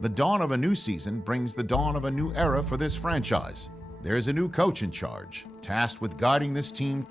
The dawn of a new season brings the dawn of a new era for this franchise. There's a new coach in charge, tasked with guiding this team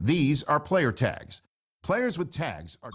These are player tags. Players with tags are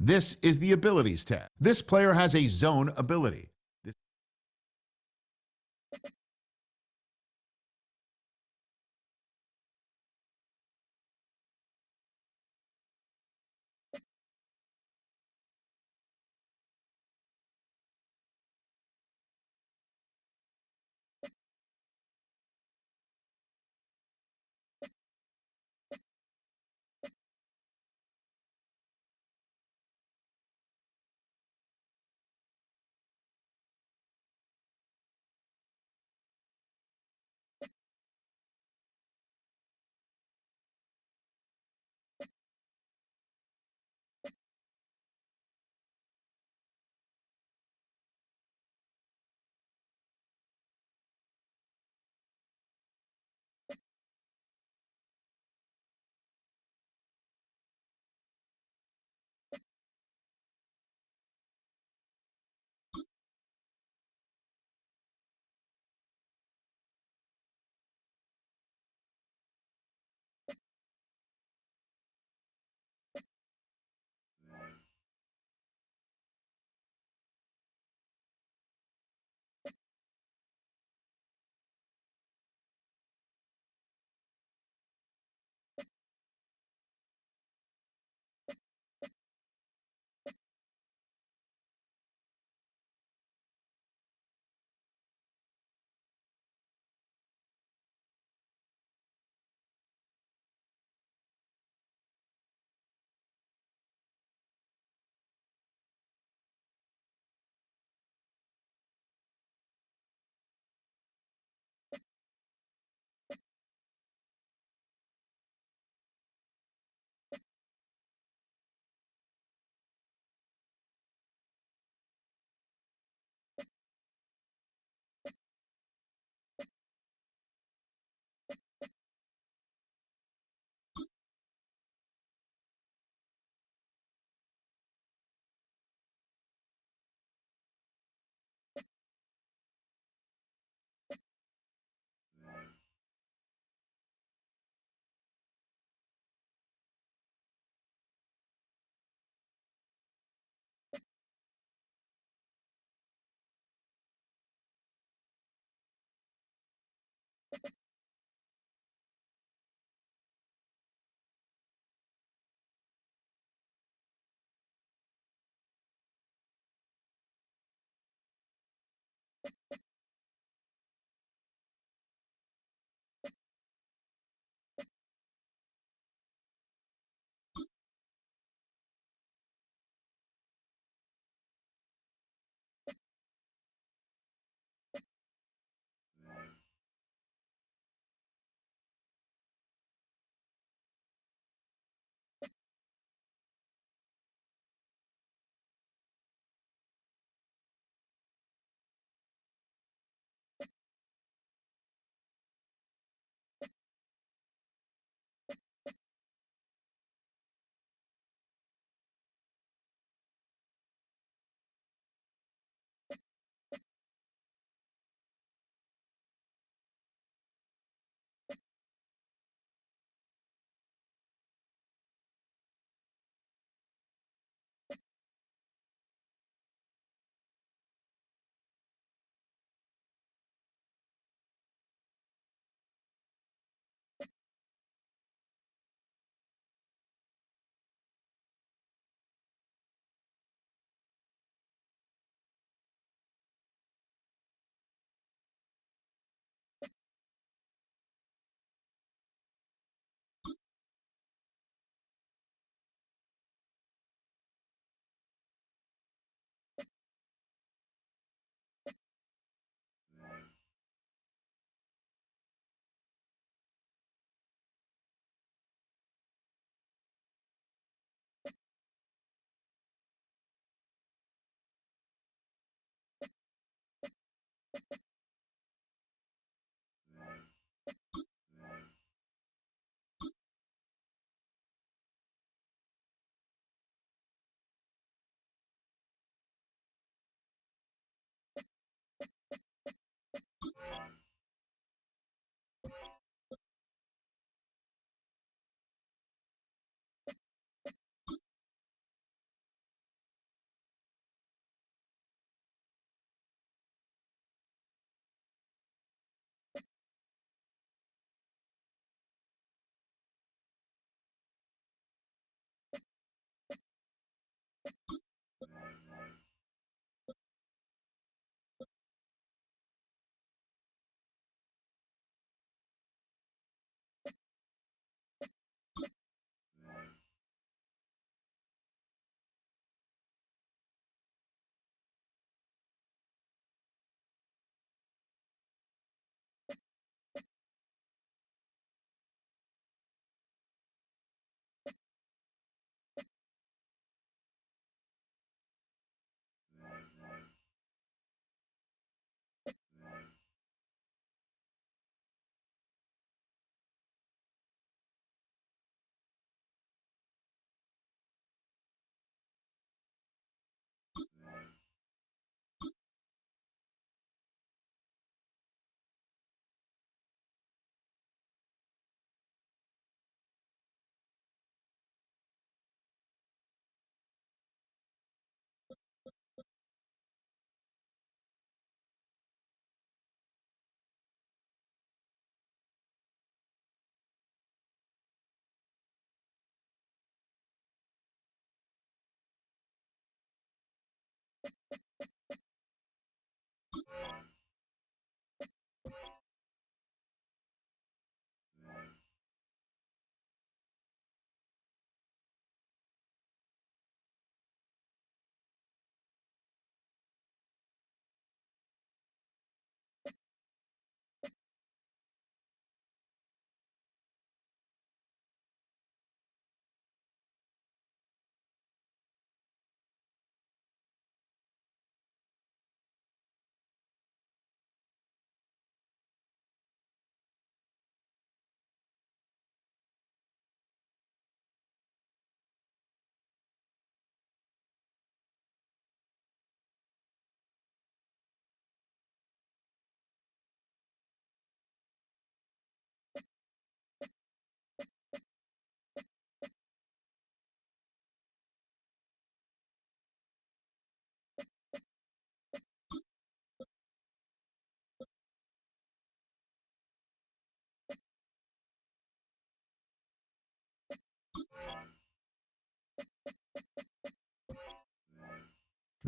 This is the Abilities tab. This player has a Zone ability.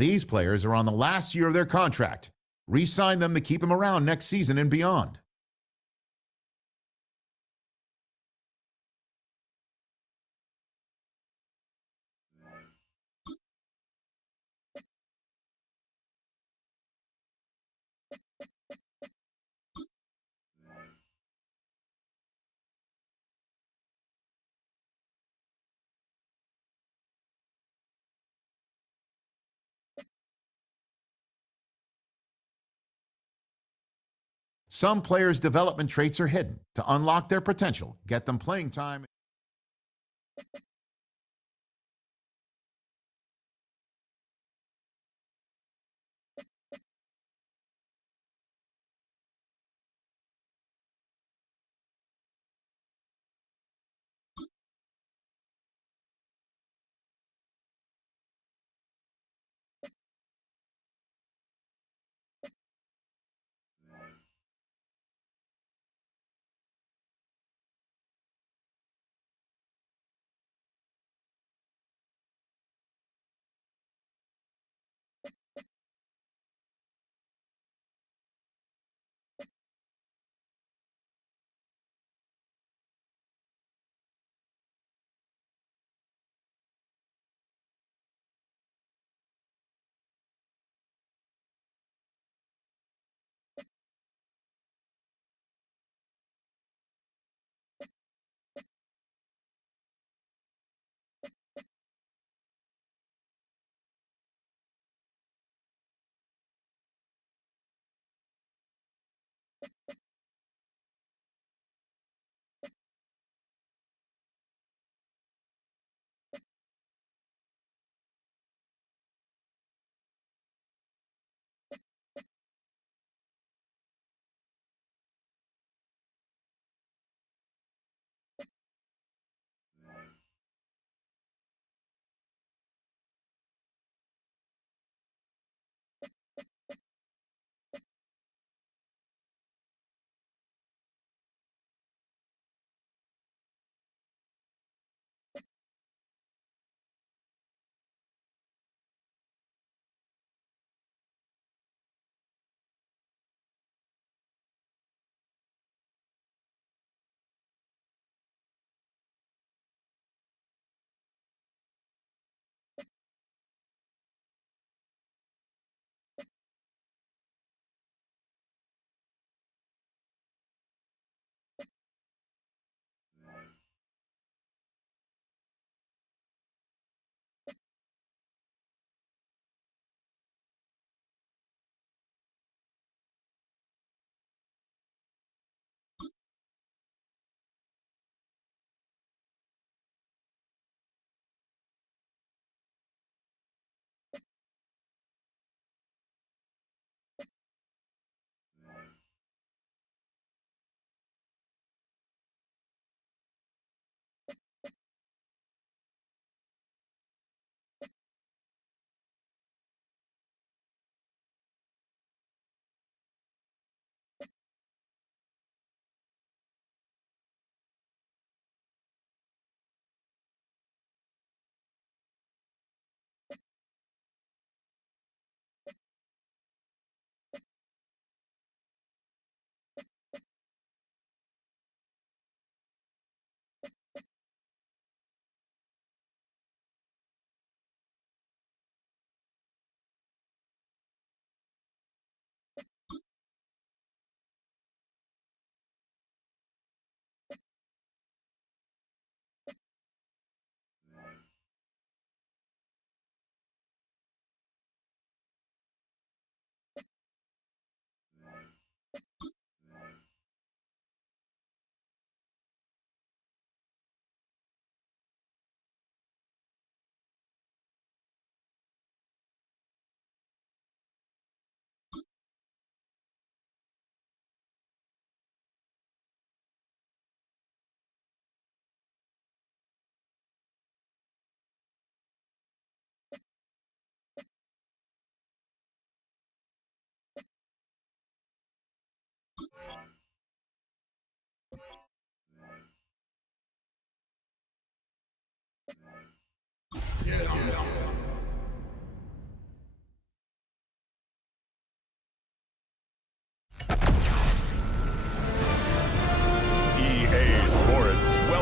These players are on the last year of their contract. Re-sign them to keep them around next season and beyond. Some players' development traits are hidden. To unlock their potential, get them playing time.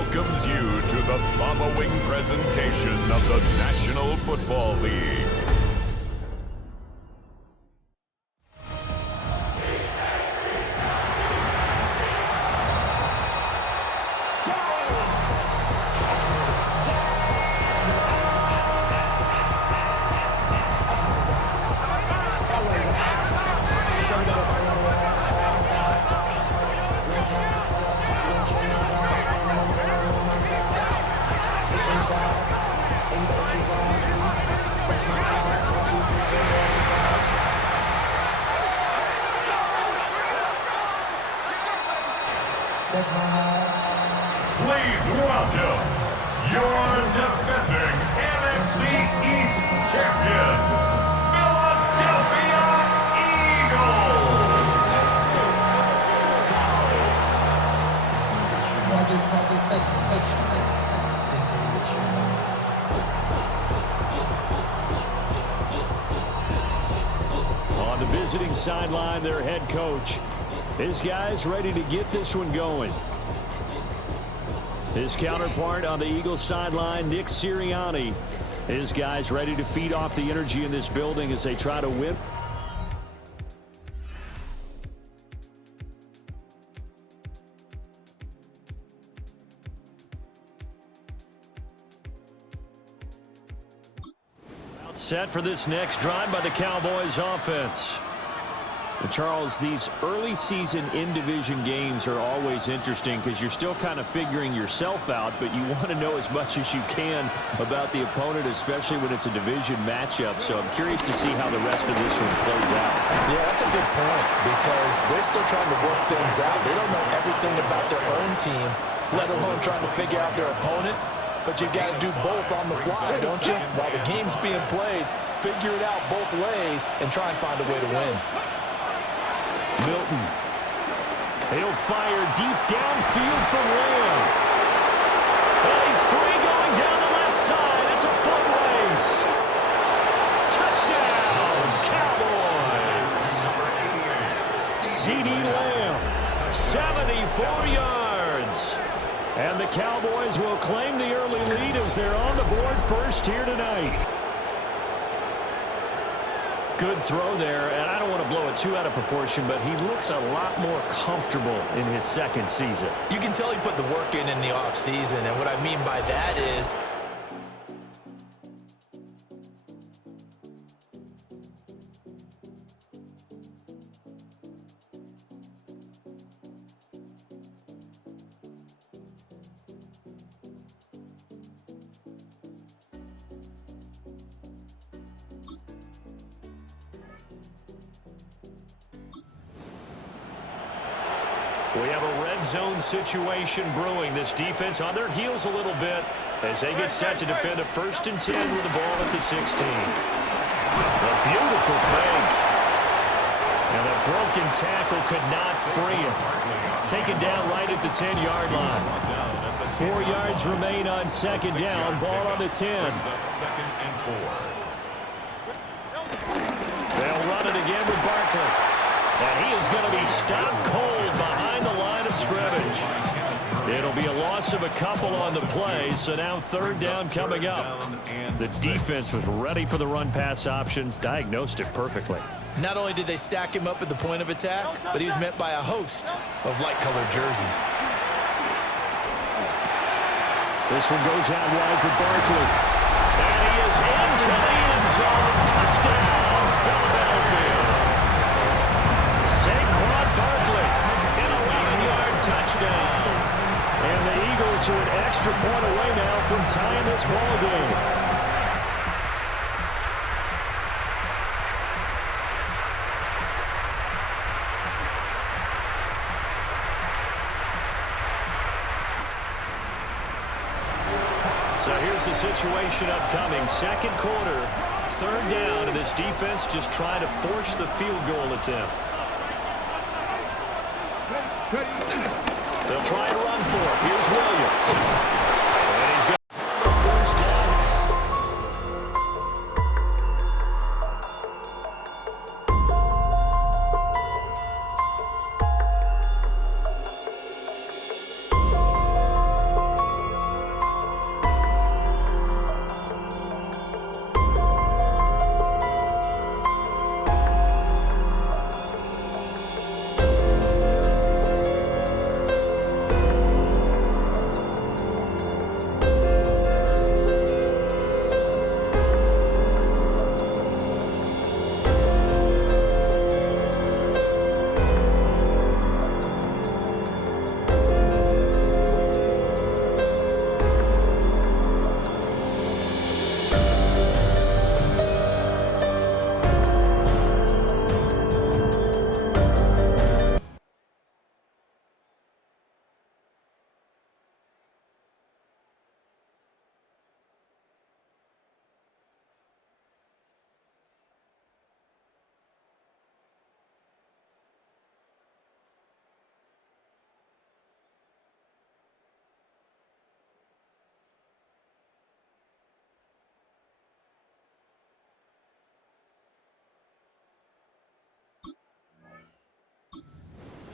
welcomes you to the following presentation of the National Football League. Please welcome your defending NFC East champion, Philadelphia Eagles. On the visiting sideline, their head coach. This guy's ready to get this one going. His counterpart on the Eagles sideline, Nick Sirianni. His guys ready to feed off the energy in this building as they try to win. Set for this next drive by the Cowboys offense. And Charles, these early season in-division games are always interesting because you're still kind of figuring yourself out, but you want to know as much as you can about the opponent, especially when it's a division matchup. So I'm curious to see how the rest of this one plays out. Yeah, that's a good point because they're still trying to work things out. They don't know everything about their own team, let alone trying to figure out their opponent. But you got to do both on the fly, don't you? While the game's being played, figure it out both ways and try and find a way to win. Milton. He'll fire deep downfield from Lamb. And he's free going down the left side. It's a foot race. Touchdown, Cowboys. CeeDee Lamb, 74 yards. And the Cowboys will claim the early lead as they're on the board first here tonight. Good throw there, and I don't want to blow it too out of proportion, but he looks a lot more comfortable in his second season. You can tell he put the work in the offseason, and what I mean by that is we have a red zone situation brewing. This defense on their heels a little bit as they get set to defend a 1st and 10 with the ball at the 16. A beautiful fake. And a broken tackle could not free him. Taken down right at the 10-yard line. 4 yards remain on 2nd down. Ball on the 10. They'll run it again with Barkley. And he is going to be stopped cold behind the line of scrimmage. It'll be a loss of a couple on the play, so now 3rd down coming up. The defense was ready for the run-pass option, diagnosed it perfectly. not only did they stack him up at the point of attack, but he was met by a host of light-colored jerseys. This one goes out wide for Barkley. And he is into the end zone. Touchdown, Philadelphia. Saquon Barkley, an 11-yard touchdown. And the Eagles are an extra point away now from tying this ball game. So here's the situation upcoming. Second quarter, 3rd down, and this defense just trying to force the field goal attempt. They'll try and run for it. Here's Williams. And he's got first down.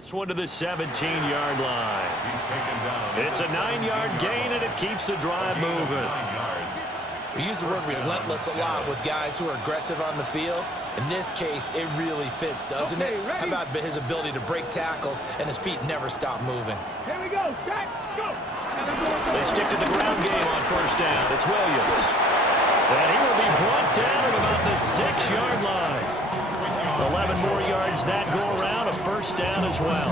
This one to the 17-yard line. It's a 9-yard gain, and it keeps the drive moving. We use the word relentless a lot with guys who are aggressive on the field. In this case, it really fits, doesn't it? How about his ability to break tackles and his feet never stop moving? Here we go. Set. Go. They stick to the ground game on first down. It's Williams. And he will be brought down at about the 6-yard line. 11 more yards that go around, a first down as well.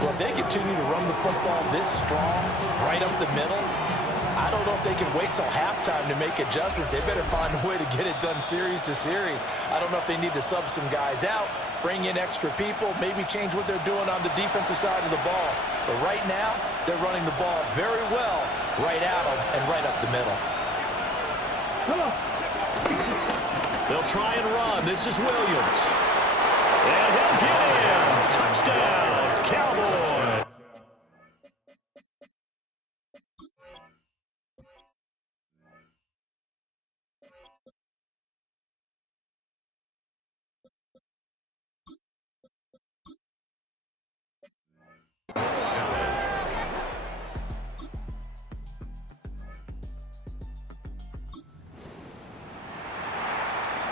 Well, if they continue to run the football this strong, right up the middle, I don't know if they can wait till halftime to make adjustments. They better find a way to get it done series to series. I don't know if they need to sub some guys out, bring in extra people, maybe change what they're doing on the defensive side of the ball. But right now, they're running the ball very well right at them and right up the middle. Come on. They'll try and run. This is Williams. And he'll get in. Touchdown, Cowboys.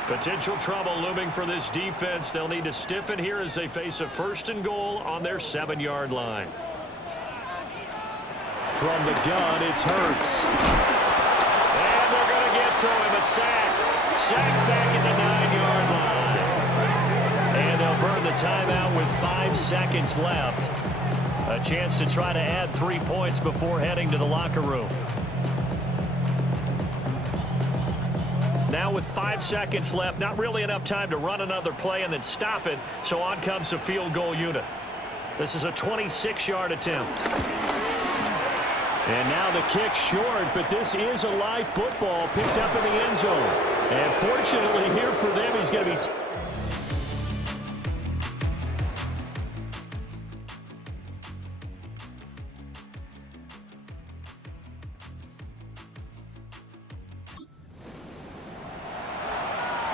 Potential trouble looming for this defense. They'll need to stiffen here as they face a first and goal on their 7-yard line. From the gun, it's Hurts. And they're going to get to him. A sack. Sack back at the 9-yard line. And they'll burn the timeout with 5 seconds left. A chance to try to add 3 points before heading to the locker room. Now with 5 seconds left, not really enough time to run another play and then stop it, so on comes the field goal unit. This is a 26-yard attempt. And now the kick short, but this is a live football picked up in the end zone. And fortunately here for them, he's going to be...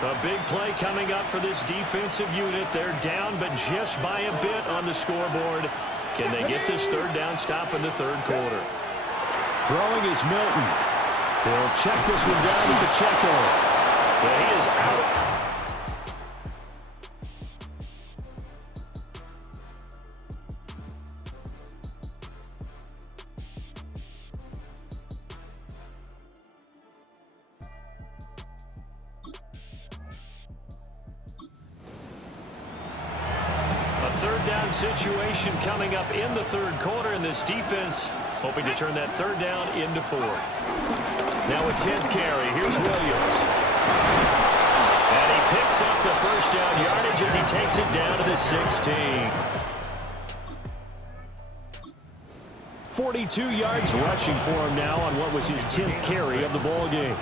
A big play coming up for this defensive unit. They're down, but just by a bit on the scoreboard. Can they get this third down stop in the third quarter? Throwing is Milton. They'll check this one down to Pacheco. And he is out. Third down situation coming up in the third quarter, and this defense hoping to turn that third down into fourth. Now a 10th carry. Here's Williams. And he picks up the first down yardage as he takes it down to the 16. 42 yards rushing for him now on what was his 10th carry of the ball game.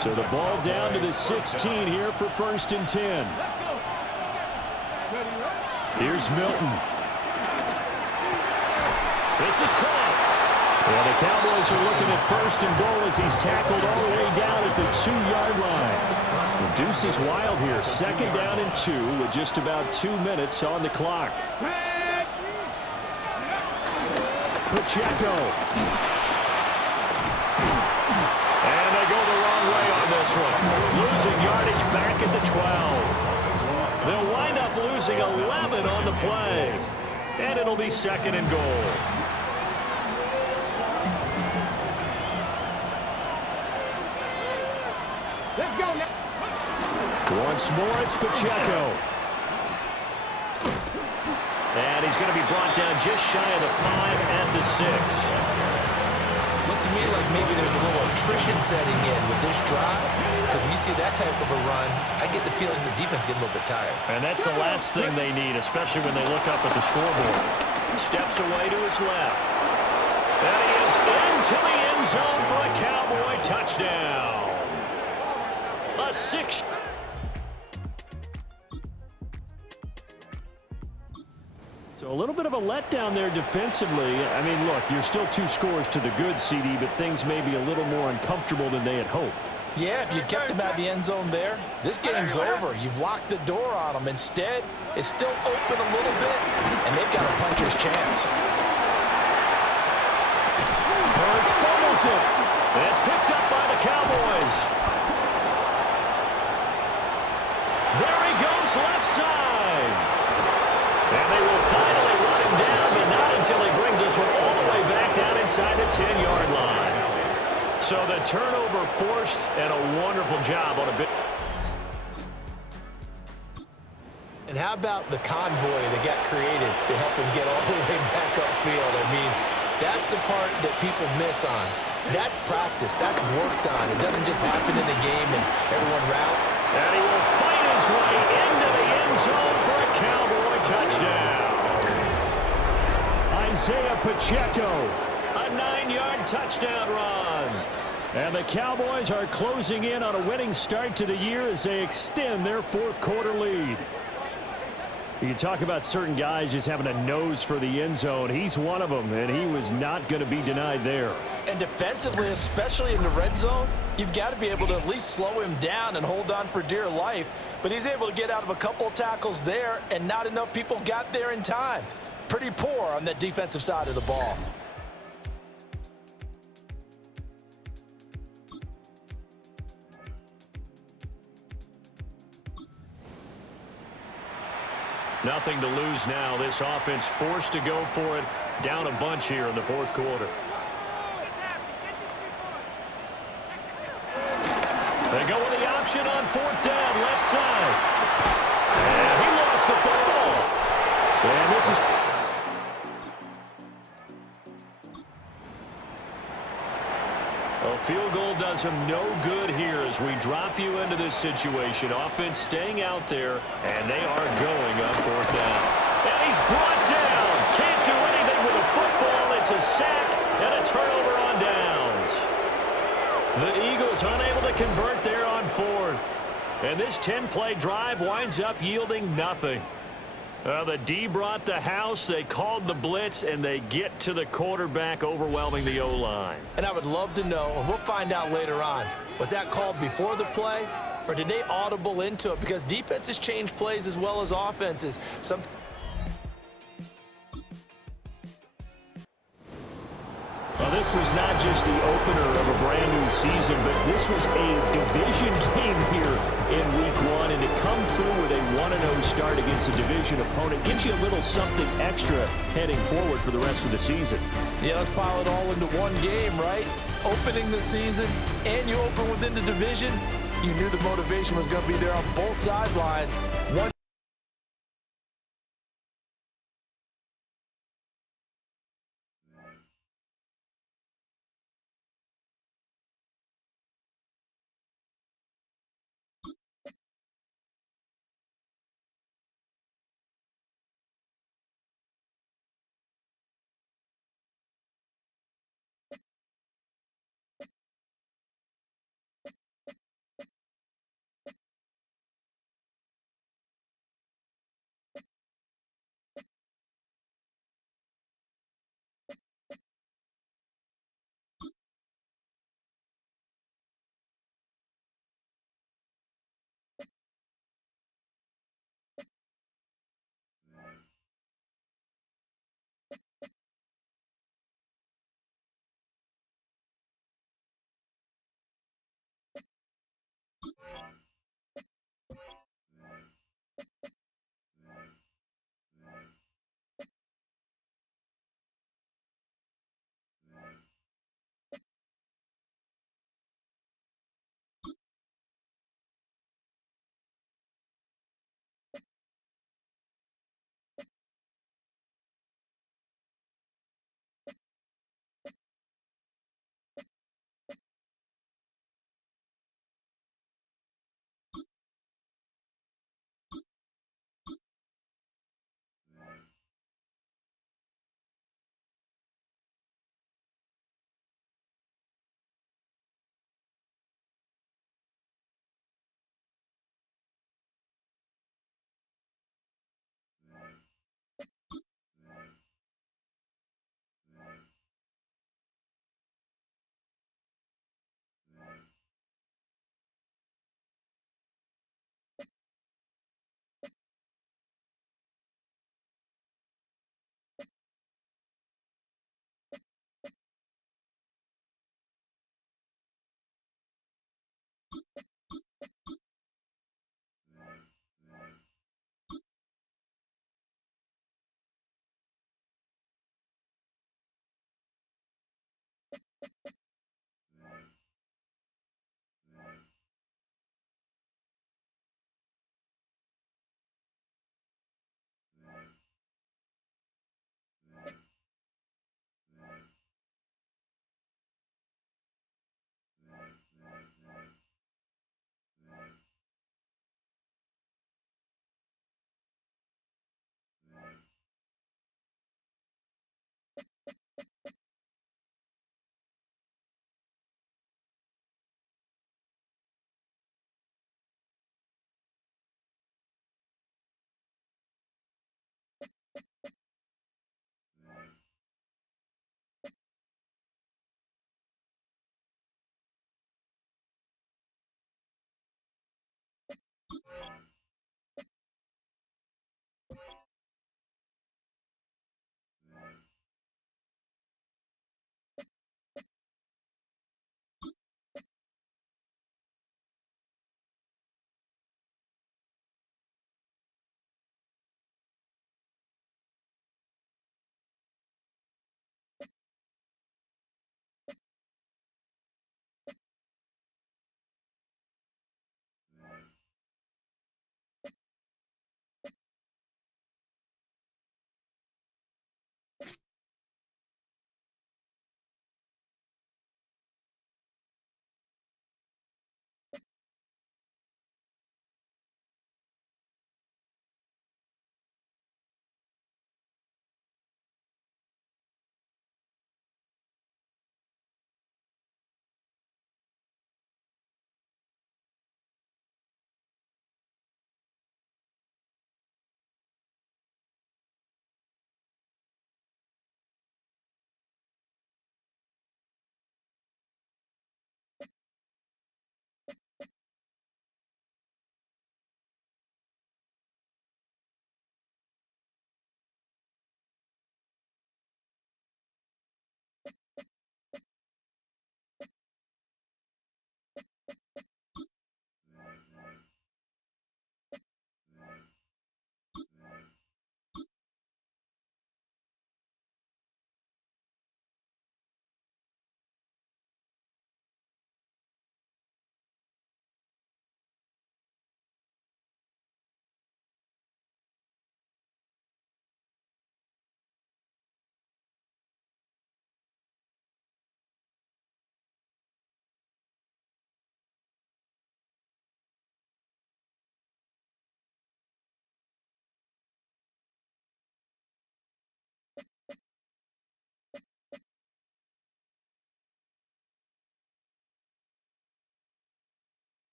So the ball down to the 16 here for first and 10. Here's Milton. This is caught. And the Cowboys are looking at first and goal as he's tackled all the way down at the 2-yard line. The deuce is wild here. Second down and 2 with just about 2 minutes on the clock. Pacheco. And they go the wrong way on this one. Losing yardage back at the 12. They'll wind up losing 11 on the play. And it'll be second and goal. Let's go now. Once more, it's Pacheco. And he's going to be brought down just shy of the 5 and the 6. Looks to me like maybe there's a little attrition setting in with this drive, because when you see that type of a run, I get the feeling the defense getting a little bit tired. And that's the last thing they need, especially when they look up at the scoreboard. He steps away to his left. And he is into the end zone for a Cowboy touchdown. A 6. So a little bit of a letdown there defensively. I mean, look, you're still 2 scores to the good, CD, but things may be a little more uncomfortable than they had hoped. Yeah, if you kept him out of the end zone there, this game's over. You've locked the door on him. Instead, it's still open a little bit, and they've got a puncher's chance. Hurts fumbles it. And it's picked up by the Cowboys. There he goes, left side. And they will finally run him down, but not until he brings this one all the way back down inside the 10-yard line. So the turnover forced, and a wonderful job on a bit. And how about the convoy that got created to help him get all the way back upfield? I mean, that's the part that people miss on. That's practice. That's worked on. It doesn't just happen in a game and everyone rout. And he will fight his way into the end zone for a Cowboy touchdown. Isaiah Pacheco. A 9-yard touchdown run. And the Cowboys are closing in on a winning start to the year as they extend their fourth-quarter lead. You talk about certain guys just having a nose for the end zone. He's one of them, and he was not going to be denied there. And defensively, especially in the red zone, you've got to be able to at least slow him down and hold on for dear life. But he's able to get out of a couple of tackles there, and not enough people got there in time. Pretty poor on that defensive side of the ball. Nothing to lose now. This offense forced to go for it. Down a bunch here in the fourth quarter. They go with the option on fourth down, left side. And he lost the football. And this is... A field goal does him no good here as we drop you into this situation. Offense staying out there, and they are going on fourth down. And he's brought down. Can't do anything with a football. It's a sack and a turnover on downs. The Eagles unable to convert there on fourth. And this 10-play drive winds up yielding nothing. The D brought the house, they called the blitz, and they get to the quarterback, overwhelming the O-line. And I would love to know, and we'll find out later on, was that called before the play, or did they audible into it? Because defenses change plays as well as offenses. Well, this was not just the opener of a brand new season, but this was a division game here in week one. And to come through with a 1-0 start against a division opponent gives you a little something extra heading forward for the rest of the season. Yeah, let's pile it all into one game, right? Opening the season, and you open within the division. You knew the motivation was going to be there on both sidelines. One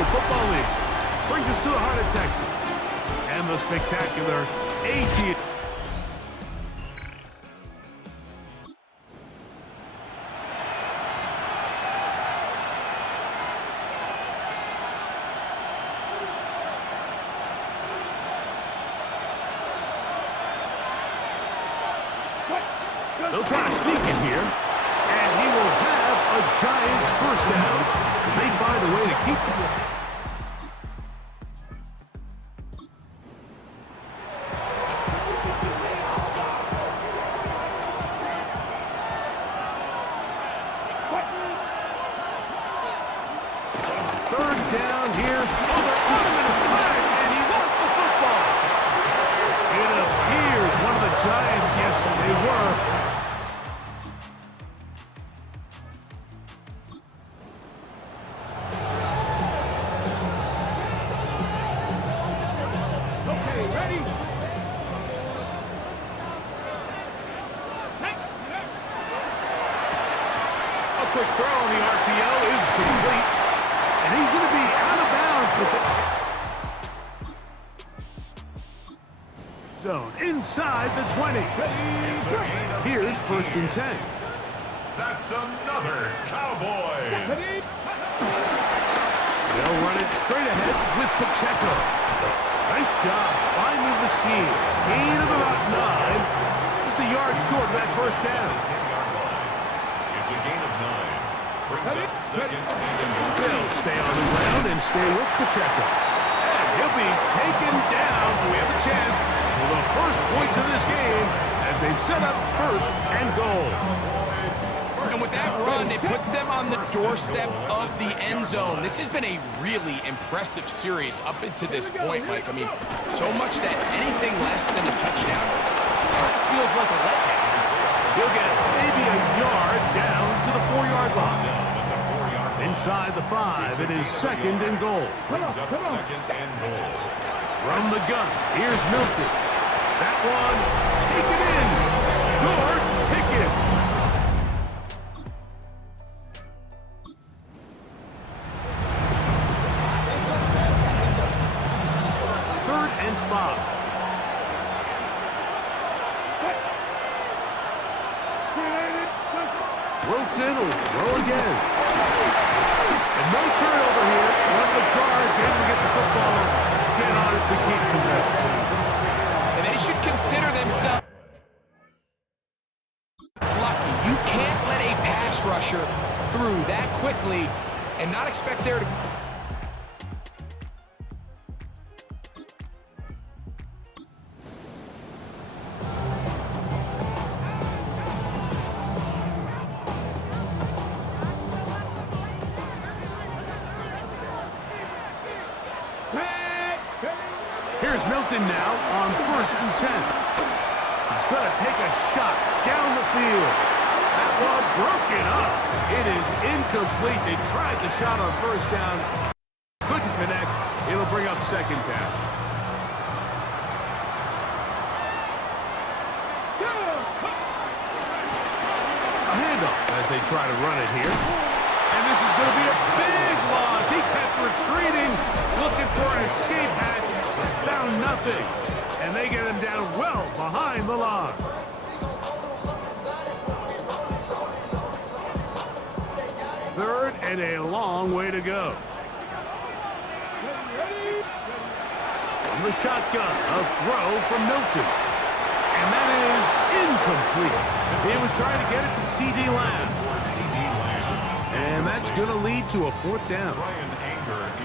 National Football League. Brings us to the heart of Texas. And the spectacular AT. They'll try to sneak in here, and he will have a Giants first down as they find a way to keep the. Third down here. Oh, they're on him in a flash, and he lost the football. It appears one of the Giants, yes, they were. Quick throw on the RPO is complete, and he's going to be out of bounds with the zone inside the 20. Here's 1st and 10. That's another Cowboys. They'll run it straight ahead with Pacheco. Nice job finding the seam. Gain of about 9. Just a yard short of that first down. It's a gain of 9. Brings up 2nd and They'll stay on the ground and stay with Pacheco. And he'll be taken down. We have a chance for the first points of this game as they've set up 1st and goal. And with that run, it puts them on the doorstep of the end zone. This has been a really impressive series up until this point, Mike. I mean, so much that anything less than a touchdown kind of feels like a letdown. He'll get maybe a yard down to the 4-yard line. Inside the 5, it is 2nd and goal. brings up 2nd and goal. From the gun, here's Milton. That one, take it in. George Pickens. Third and 5. Wilson will throw again. And no turnover here. One of the guards able to get the football, get on it to keep possession. And they should consider themselves lucky. You can't let a pass rusher through that quickly and not expect there to... Here's Milton now on 1st and 10. He's going to take a shot down the field. That one broken up. It is incomplete. They tried the shot on 1st down. Couldn't connect. It'll bring up 2nd down. A handoff as they try to run it here. And this is going to be a big loss. He kept retreating, looking for an escape hatch. It's down nothing. And they get him down well behind the line. Third and a long way to go. From the shotgun, a throw from Milton. And that is incomplete. He was trying to get it to C.D. Lamb. And that's going to lead to a 4th down.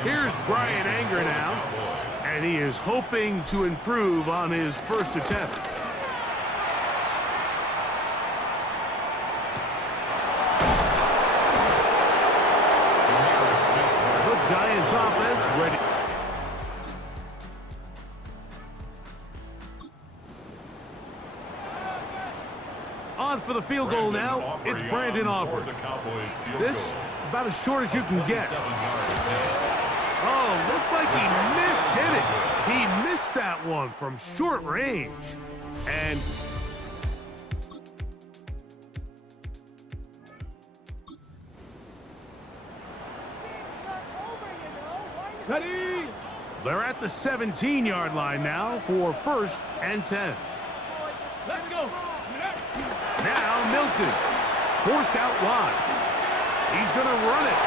Here's Brian Anger now. And he is hoping to improve on his first attempt. The Giants offense ready. On for the field goal now. It's Brandon Aubrey. This about as short as you can get. Oh, looked like he mishit it. He missed that one from short range. And Ready? They're at the 17-yard line now for 1st and 10. Let's go. Now Milton, forced out wide. He's going to run it.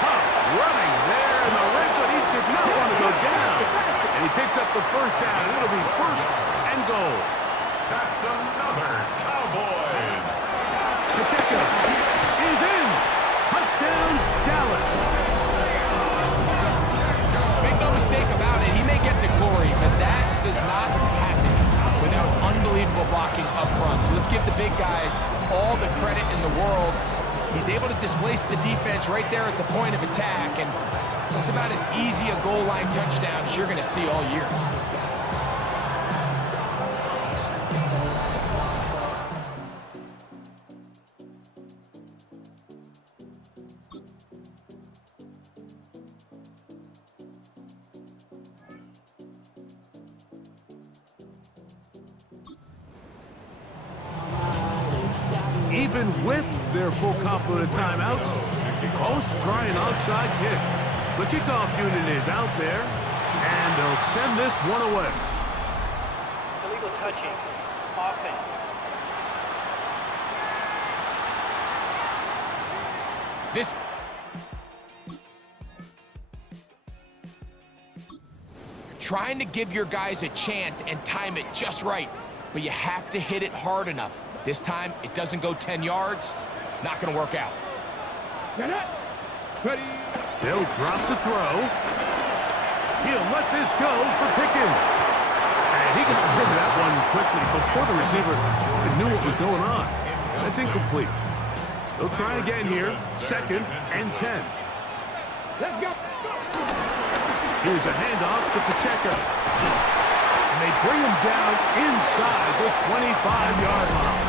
Huff running there in the red zone. He did not want to go down. And he picks up the first down. It'll be 1st and goal. That's another Cowboys. Pacheco is in. Touchdown, Dallas. Make no mistake about it, he may get the glory, but that does not happen without unbelievable blocking up front. So let's give the big guys all the credit in the world. He's able to displace the defense right there at the point of attack, and that's about as easy a goal line touchdown as you're going to see all year. Even with their full complement of timeouts, the Colts try an onside kick. The kickoff unit is out there, and they'll send this one away. Illegal touching. Offense. This trying to give your guys a chance and time it just right, but you have to hit it hard enough. This time, it doesn't go 10 yards. Not going to work out. Get it. Ready? They'll drop to throw. He'll let this go for Pickens. And he got rid of that one quickly before the receiver knew what was going on. That's incomplete. They'll try again here. 2nd and 10. Let's go. Here's a handoff to Pacheco. And they bring him down inside the 25-yard line.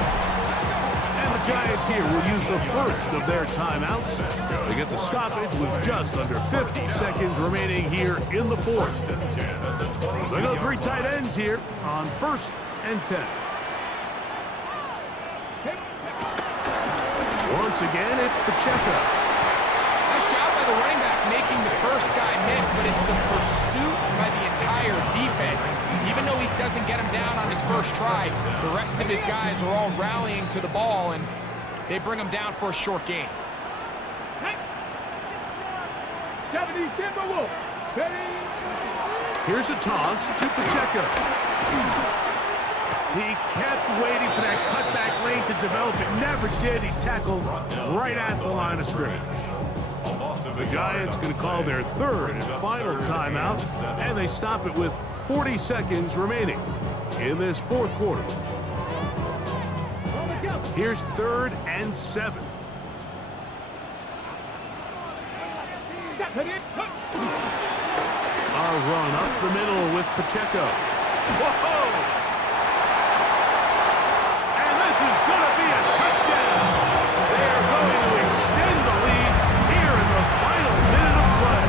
And the Giants here will use the first of their timeouts. They get the stoppage with just under 50 seconds remaining here in the 4th. They go 3 tight ends here on 1st and 10. Once again, it's Pacheco. Nice job by the running back making the first guy miss, but it's the pursuit by the entire defense. Even though he doesn't get him down on his first try, the rest of his guys are all rallying to the ball, and they bring him down for a short gain. Here's a toss to Pacheco. He kept waiting for that cutback lane to develop. It never did. He's tackled right at the line of scrimmage. The Giants going to call their 3rd and final timeout, and they stop it with 40 seconds remaining in this 4th quarter. Here's 3rd and 7. A run up the middle with Pacheco. Whoa! And this is going to be a touchdown. They're going to extend the lead here in the final minute of play.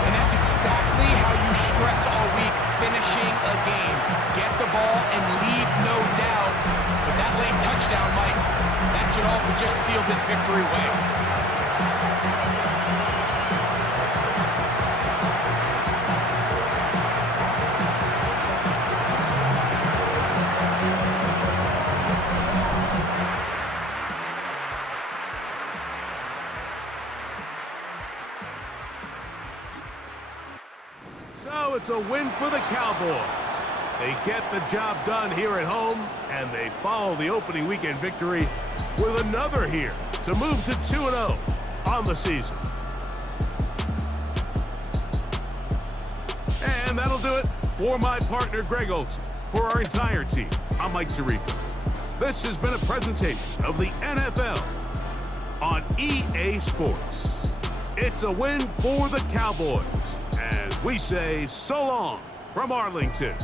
And that's exactly how you stress all week, finishing a game. Get the ball and leave no doubt. But that late touchdown, Mike, that should all just seal this victory away. So it's a win for the Cowboys. They get the job done here at home, and they follow the opening weekend victory with another here to move to 2-0 on the season. And that'll do it for my partner, Greg Olson. For our entire team, I'm Mike Tirico. This has been a presentation of the NFL on EA Sports. It's a win for the Cowboys, as we say so long from Arlington.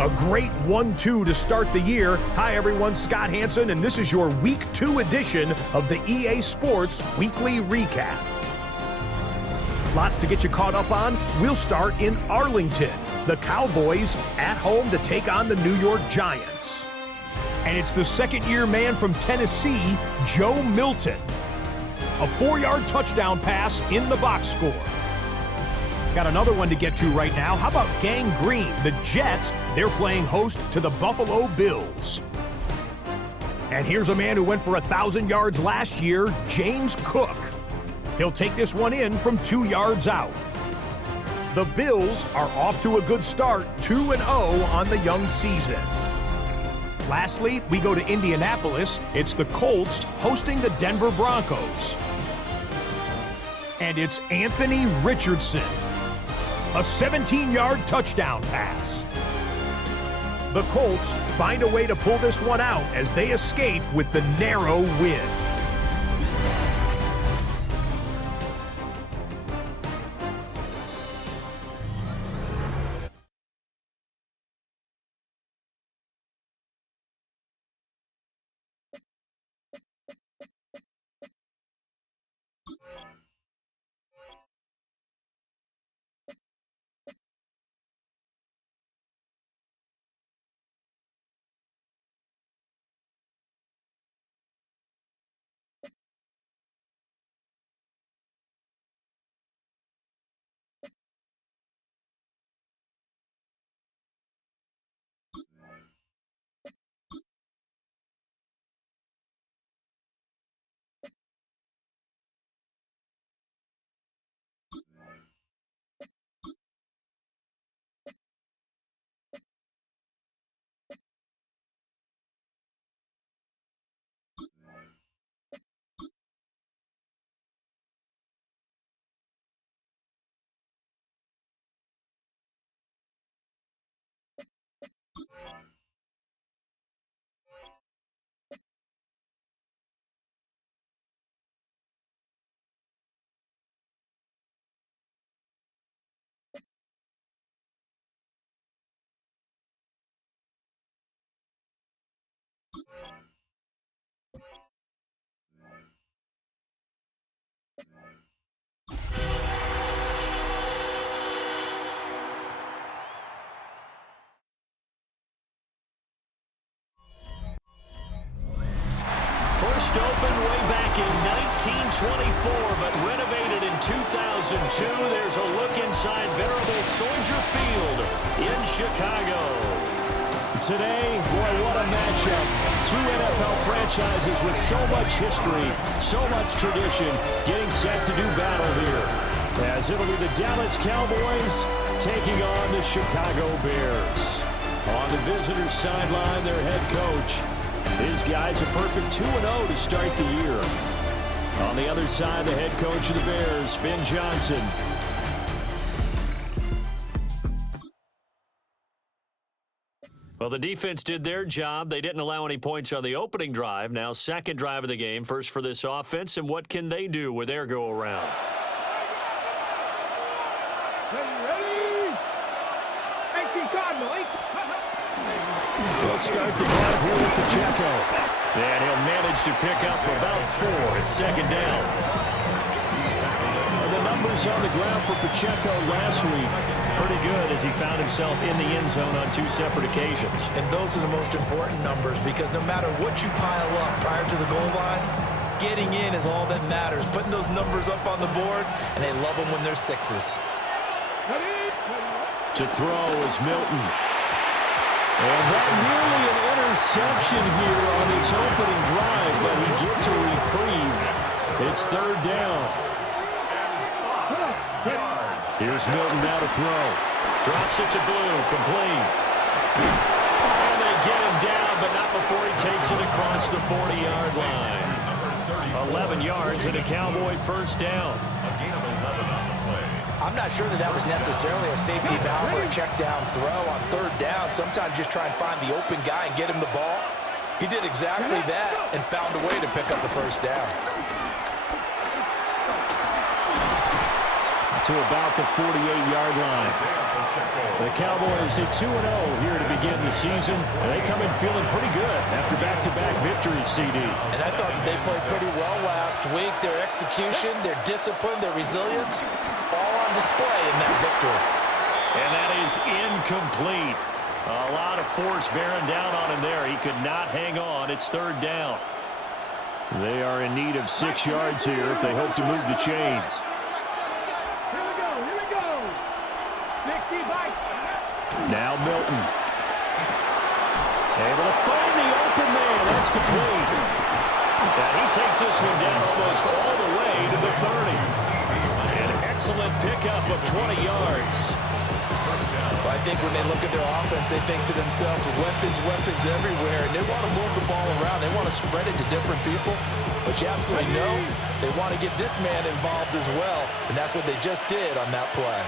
A great 1-2 to start the year. Hi everyone, Scott Hansen, and this is your Week 2 edition of the EA Sports Weekly Recap. Lots to get you caught up on. We'll start in Arlington. The Cowboys at home to take on the New York Giants. And it's the second-year man from Tennessee, Joe Milton. A 4-yard touchdown pass in the box score. Got another one to get to right now. How about Gang Green? The Jets, they're playing host to the Buffalo Bills. And here's a man who went for 1,000 yards last year, James Cook. He'll take this one in from 2 yards out. The Bills are off to a good start, 2-0 on the young season. Lastly, we go to Indianapolis. It's the Colts hosting the Denver Broncos. And it's Anthony Richardson. A 17-yard touchdown pass. The Colts find a way to pull this one out as they escape with the narrow win. First opened way back in 1924, but renovated in 2002. There's a look inside venerable Soldier Field in Chicago. Today, boy, what a matchup. Two NFL franchises with so much history, so much tradition, getting set to do battle here. As it'll be the Dallas Cowboys taking on the Chicago Bears. On the visitors' sideline, their head coach. His guys a perfect 2-0 to start the year. On the other side, the head coach of the Bears, Ben Johnson. Well, the defense did their job. They didn't allow any points on the opening drive. Now, second drive of the game, first for this offense, and what can they do with their go-around? Ready? We'll start the drive here with Pacheco. And he'll manage to pick up about 4. It's second down. The numbers on the ground for Pacheco last week, pretty good as he found himself in the end zone on 2 separate occasions. And those are the most important numbers because no matter what you pile up prior to the goal line, getting in is all that matters. Putting those numbers up on the board, and they love them when they're 6s. To throw is Milton. And that nearly an interception here on his opening drive, but he gets a reprieve. It's third down. Here's Milton now to throw. Drops it to Blue, complete. And they get him down, but not before he takes it across the 40-yard line. 11 yards and a Cowboy first down. I'm not sure that was necessarily a safety valve or a check down throw on third down. Sometimes just try and find the open guy and get him the ball. He did exactly that and found a way to pick up the first down. to about the 48-yard line. The Cowboys at 2-0 here to begin the season. And they come in feeling pretty good after back-to-back victories, CD. And I thought they played pretty well last week. Their execution, their discipline, their resilience, all on display in that victory. And that is incomplete. A lot of force bearing down on him there. He could not hang on. It's third down. They are in need of 6 yards here if they hope to move the chains. Here we go. 60 bikes. Now Milton. Able to find the open man. That's complete. And he takes this one down almost all the way to the 30. An excellent pickup of 20 yards. I think when they look at their offense, they think to themselves, weapons everywhere, and they want to move the ball around. They want to spread it to different people, but you absolutely know they want to get this man involved as well, and that's what they just did on that play.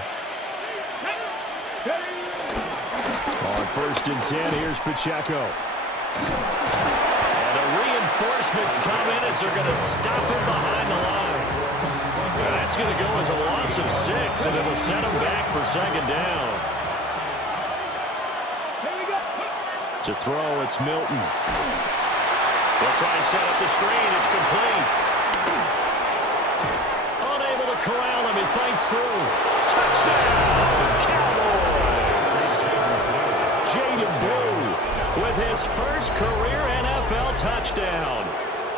On 1st and 10, here's Pacheco. And the reinforcements come in as they're going to stop him behind the line. That's going to go as a loss of 6, and it'll set him back for second down. To throw, it's Milton. They'll try and set up the screen. It's complete. Unable to corral him. He fights through. Touchdown, Cowboys! Jaden Blue with his first career NFL touchdown.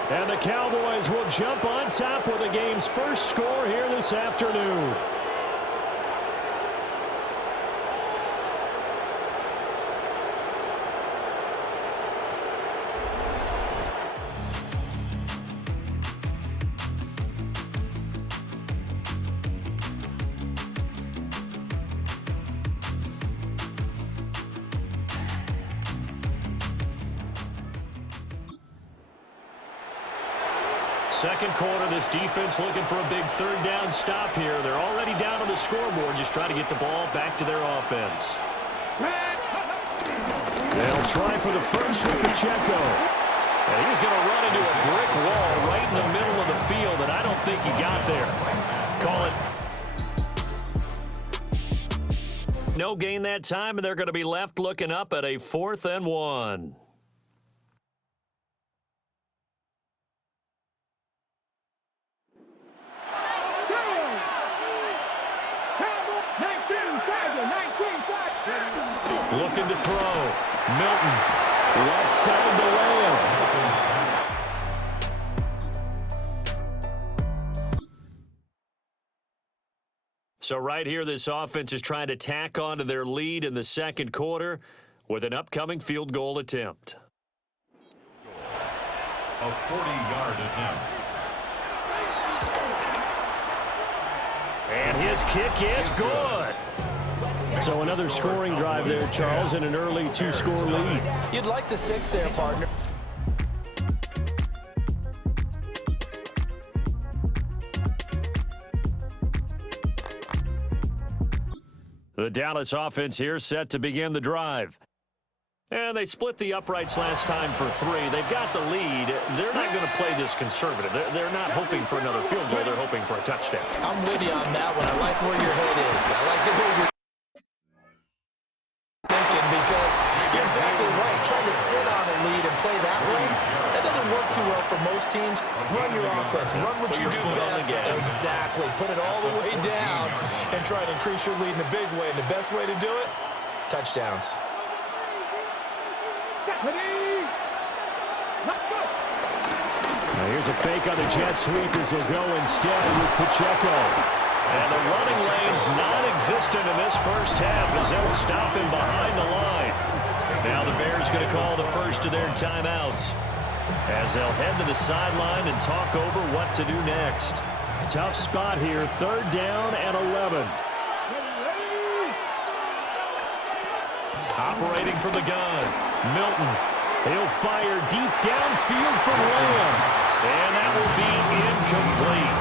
And the Cowboys will jump on top with the game's first score here this afternoon. Second quarter, this defense looking for a big third down stop here. They're already down on the scoreboard, just trying to get the ball back to their offense. They'll try for the first with Pacheco. And he's going to run into a brick wall right in the middle of the field, and I don't think he got there. Call it. No gain that time, and they're going to be left looking up at a 4th and 1. Looking to throw. Milton. Left side to Lamb. So right here, this offense is trying to tack on to their lead in the second quarter with an upcoming field goal attempt. A 40-yard attempt. And his kick is good. So another scoring drive there, Charles, and an early 2-score lead. You'd like the 6 there, partner. The Dallas offense here set to begin the drive. And they split the uprights last time for 3. They've got the lead. They're not going to play this conservative. They're not hoping for another field goal. They're hoping for a touchdown. I'm with you on that one. I like where your head is. I like the way you're thinking, because you're exactly right. Trying to sit on a lead and play that way, that doesn't work too well for most teams. Run your offense. Run what you do best. Exactly. Put it all the way down and try to increase your lead in a big way. And the best way to do it, touchdowns. Now here's a fake on the jet sweep as they'll go instead with Pacheco. And the running lane's non-existent in this first half as they'll stop him behind the line. Now the Bears going to call the first of their timeouts as they'll head to the sideline and talk over what to do next. Tough spot here, 3rd down and 11. Operating from the gun, Milton. He'll fire deep downfield from Lamb. And that will be incomplete.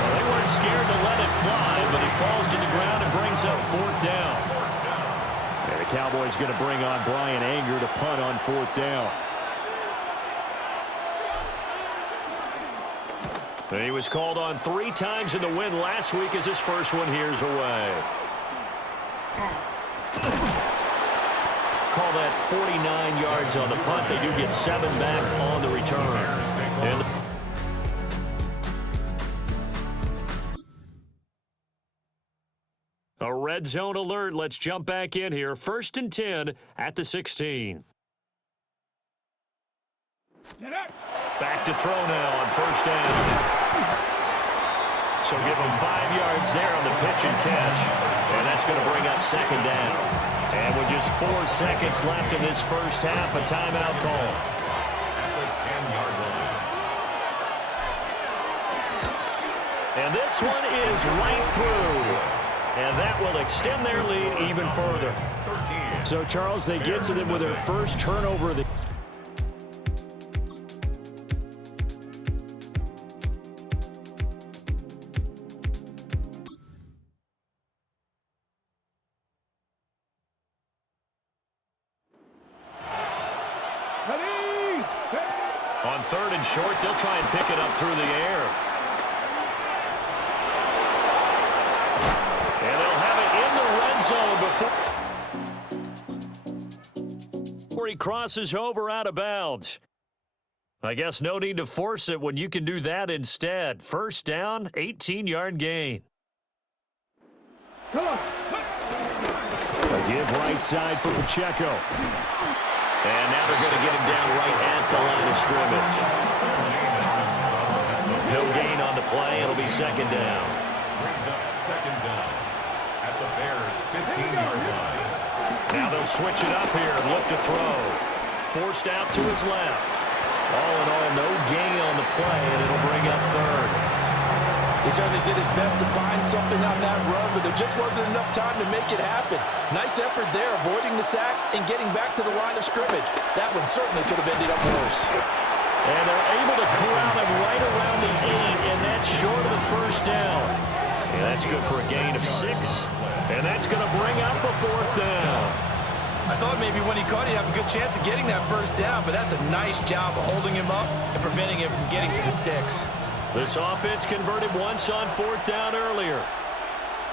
Well, they weren't scared to let it fly, but he falls to the ground and brings up 4th down. And the Cowboys going to bring on Brian Anger to punt on 4th down. And he was called on 3 times in the win last week as his first one here's away. Call that 49 yards on the punt. They do get 7 back on the return. And a red zone alert. Let's jump back in here. 1st and 10 at the 16. Back to throw now on 1st down. So give him 5 yards there on the pitch and catch. And that's going to bring up 2nd down. And with just 4 seconds left in this first half, a timeout call. At the 10-yard line. And this one is right through. And that will extend their lead even further. So, Charles, they get to them with their first turnover of the on 3rd and short, they'll try and pick it up through the air. And they'll have it in the red zone before he crosses over out of bounds. I guess no need to force it when you can do that instead. 1st down, 18-yard gain. a give right side for Pacheco. And now they're going to get him down right at the line of scrimmage. No gain on the play. It'll be 2nd down. Brings up 2nd down at the Bears' 15-yard line. Now they'll switch it up here and look to throw. Forced out to his left. All in all, no gain on the play, and it'll bring up 3rd. He certainly did his best to find something on that run, but there just wasn't enough time to make it happen. Nice effort there, avoiding the sack and getting back to the line of scrimmage. That one certainly could have ended up worse. And they're able to corral him right around the 8, and that's short of the 1st down. And that's good for a gain of 6, and that's going to bring up a 4th down. I thought maybe when he caught it, he'd have a good chance of getting that 1st down, but that's a nice job of holding him up and preventing him from getting to the sticks. This offense converted once on 4th down earlier.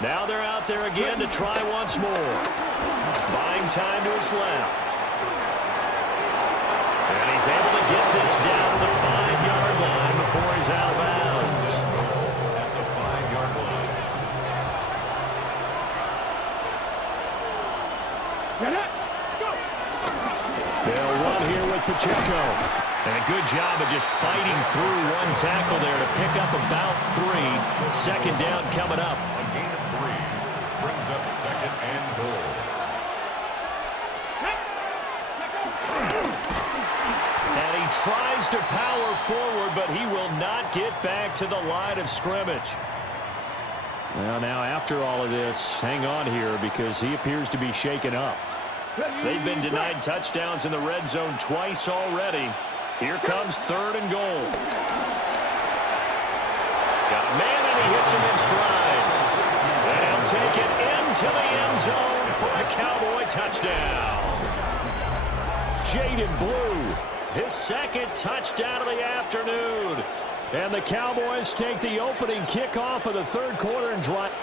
Now they're out there again to try once more. Buying time to his left. And he's able to get this down to the 5-yard line before he's out of bounds. At the 5-yard line. They'll run here with Pacheco. And a good job of just fighting through one tackle there to pick up about 3. 2nd down coming up. A gain of 3 brings up 2nd and goal. And he tries to power forward, but he will not get back to the line of scrimmage. Well, now after all of this, hang on here because he appears to be shaken up. They've been denied touchdowns in the red zone twice already. Here comes 3rd and goal. Got a man, and he hits him in stride. And he'll take it into the end zone for a Cowboy touchdown. Jaden Blue, his 2nd touchdown of the afternoon. And the Cowboys take the opening kickoff of the 3rd quarter and drive.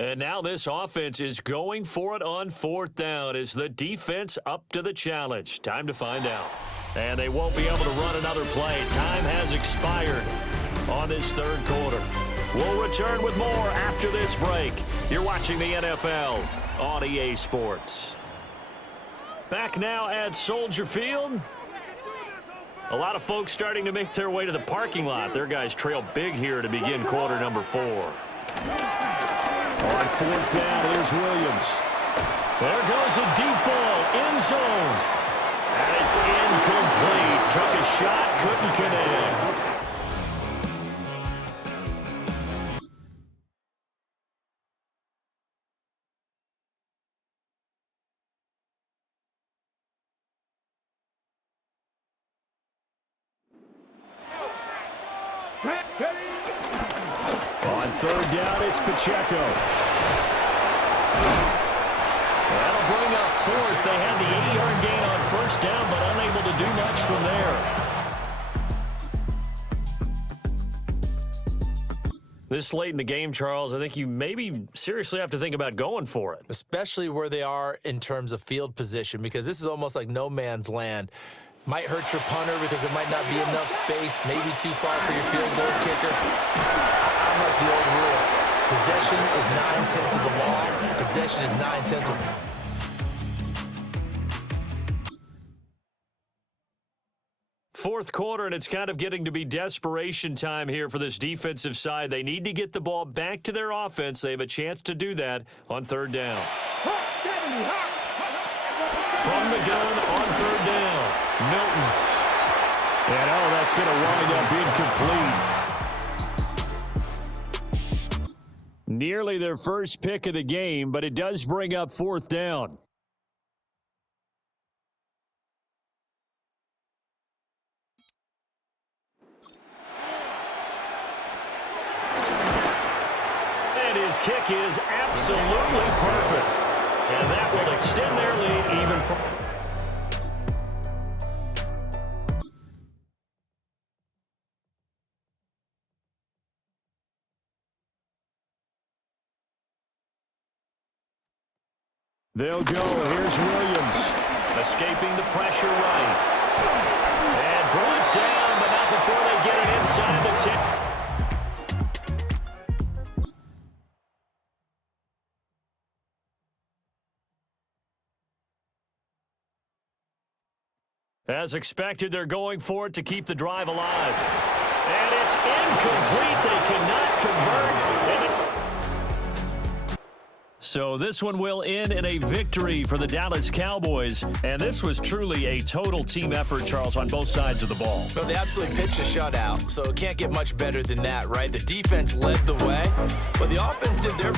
And now this offense is going for it on 4th down. Is the defense up to the challenge? Time to find out. And they won't be able to run another play. Time has expired on this 3rd quarter. We'll return with more after this break. You're watching the NFL on EA Sports. Back now at Soldier Field. A lot of folks starting to make their way to the parking lot. Their guys trail big here to begin quarter number 4. On 4th down, here's Williams. There goes a deep ball, end zone. And it's incomplete. Took a shot, couldn't connect. On 3rd down, it's Pacheco. That'll bring up 4th. They had the 80-yard gain on first down, but unable to do much from there. This late in the game, Charles, I think you maybe seriously have to think about going for it. Especially where they are in terms of field position, because this is almost like no man's land. Might hurt your punter because there might not be enough space, maybe too far for your field goal kicker. I like the old rule. Possession is 9/10 of the law. Possession is 9/10 of... Fourth quarter, and it's kind of getting to be desperation time here for this defensive side. They need to get the ball back to their offense. They have a chance to do that on third down. From the gun on third down, Milton. And that's going to wind up incomplete. Nearly their first pick of the game, but it does bring up fourth down. His kick is absolutely perfect. And that will extend their lead even further. They'll go. Here's Williams. Escaping the pressure right. And brought down, but not before they get it inside the 10. As expected, they're going for it to keep the drive alive. And it's incomplete. They cannot convert. So this one will end in a victory for the Dallas Cowboys. And this was truly a total team effort, Charles, on both sides of the ball. Well, they absolutely pitched a shutout, so it can't get much better than that, right? The defense led the way, but the offense did their